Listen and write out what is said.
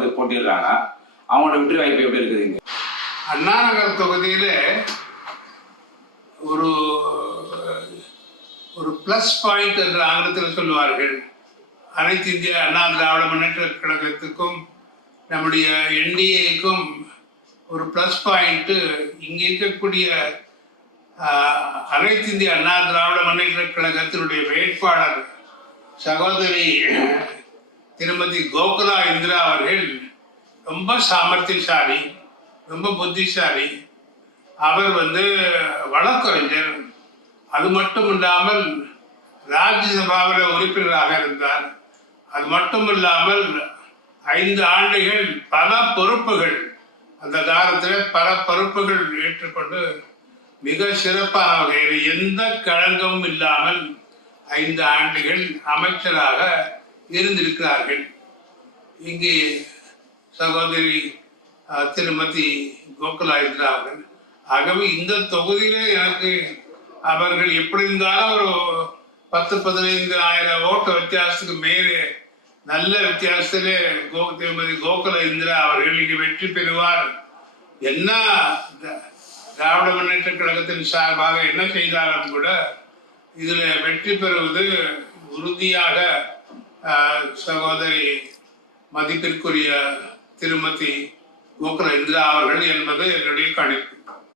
வந்து போட்டிடுறாங்க. அவங்களோட வெற்றி வாய்ப்பு எப்படி இருக்குதுங்க? அண்ணா நகர் தொகுதியில ஒரு ஒரு பிளஸ் பாயிண்ட் என்று ஆங்கிலத்தில் சொல்லுவார்கள். அனைத்து இந்திய அண்ணா திராவிட முன்னேற்ற கழகத்துக்கும் நம்முடைய என்டிஏக்கும் ஒரு பிளஸ் பாயிண்ட், இங்கே இருக்கக்கூடிய அனைத்து இந்திய அண்ணா திராவிட முன்னேற்ற கழகத்தினுடைய வேட்பாளர் சகோதரி திருமதி கோகுலா இந்திரா அவர்கள் ரொம்ப சாமர்த்தியசாலி, ரொம்ப புத்திசாலி. அவர் வழக்கறிஞர். அது மட்டும் இல்லாமல் ராஜ்யசபாவில் உறுப்பினராக இருந்தார். அது மட்டும் இல்லாமல் 5 ஆண்டுகள் பல பொறுப்புகள், அந்த காலத்தில் பல பொறுப்புகள் ஏற்றுக்கொண்டு மிக சிறப்பான வகையில் எந்த களங்கமும் இல்லாமல் 5 ஆண்டுகள் அமைச்சராக இருந்திருக்கிறார்கள். இங்கே சகோதரி திருமதி கோகுலா இருக்கிறார்கள். ஆகவே இந்த தொகுதியிலே எனக்கு அவர்கள் எப்படி இருந்தாலும் ஒரு 10-15 ஓட்டு வித்தியாசத்துக்கு மேலே, நல்ல வித்தியாசத்திலே திருமதி கோகுலா இந்திரா அவர்கள் இங்கு வெற்றி பெறுவார். என்ன திராவிட முன்னேற்ற கழகத்தின் சார்பாக என்ன செய்தாலும் கூட இதுல வெற்றி பெறுவது உறுதியாக சகோதரி மதிப்பிற்குரிய திருமதி கோகுலா இந்திரா அவர்கள் என்பது என்னுடைய கணிப்பு.